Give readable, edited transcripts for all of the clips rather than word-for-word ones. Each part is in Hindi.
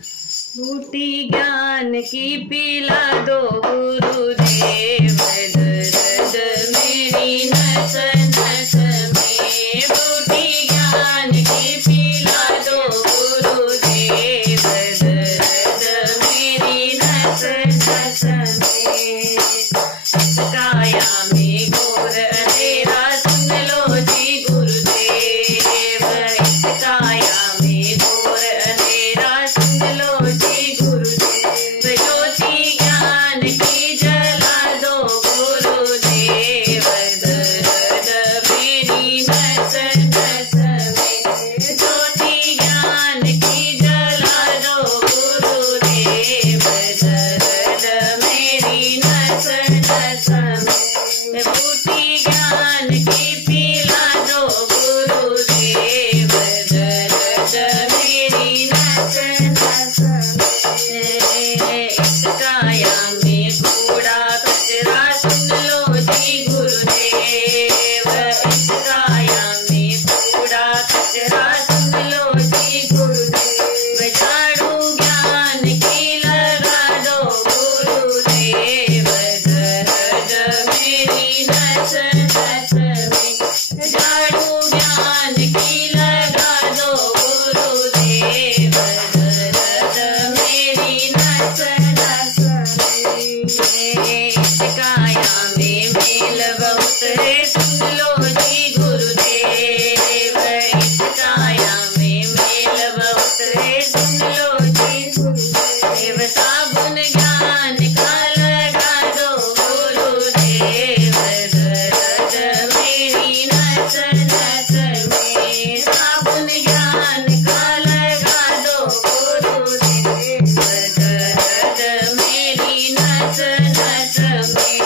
बूटी ज्ञान की पिला दो गुरुदेव, दर्द मेरी नस नस में। बूटी ज्ञान की पिला दो गुरुदेव, दर्द मेरी नस नस में। काया में घोर अंधेरा सुन लो जी गुरुदेव, काया में घोर अंधेरा सुन लो जी गुरुदेव। ज्योति ज्ञान की जला दो गुरुदेव, दर्द मेरी नस नस में। ज्योति ज्ञान की जला दो गुरुदेव, दर्द मेरी नस नस में। बूटी ज्ञान की पिला दो गुरुदेव, दर्द मेरी नस नस में। काया में कूड़ा कचरा सुन लो जी गुरुदेव, काया में कूड़ा कचरा सुन लो जी गुरुदेव। झाड़ू ज्ञान की लगा दो गुरुदेव, दर्द मेरी नस नस में। झाड़ू ज्ञान की लगा दो गुरुदेव, दर्द मेरी नस नस में। काया में मेल बहुत है सुन लो जी गुरुदेव, काया में मेल बहुत है सुन लो जी गुरुदेव। साबुन ज्ञान का लगा दो गुरुदेव, दर्द मेरी नस नस में। साबुन ज्ञान का लगा दो गुरुदेव, दर्द मेरी नस नस में।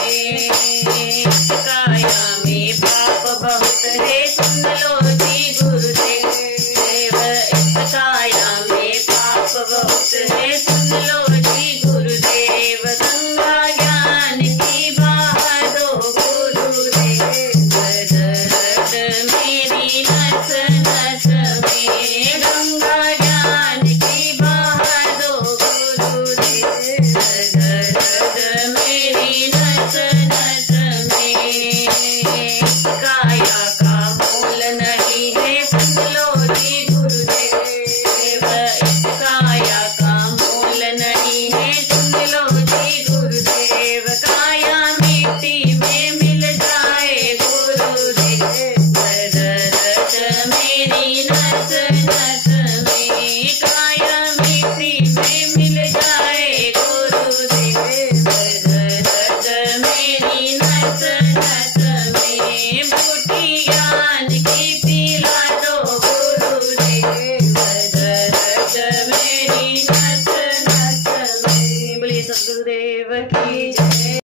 काया में पाप बहुत है सुन लो जी गुरुदेव, काया में पाप बहुत है सुन लो जी गुरुदेव। गंगा ज्ञान की बहा दो गुरुदेव, दर्द मेरी नस नस में। गंगा ज्ञान की बहा दो गुरुदेव, दर्द मेरी नस नस में। काया का मोल नहीं है सुन लो जी गुरुदेव, काया का मोल नहीं है सुन लो जी गुरुदेव। काया मिट्टी में मिल जाए गुरुदेव, दर्द मेरी नस नस में। काया मिट्टी में मिल जाए गुरुदेव, दर्द मेरी नस नस में। बूटी ज्ञान की पिला दो गुरुदेव, दर्द मेरी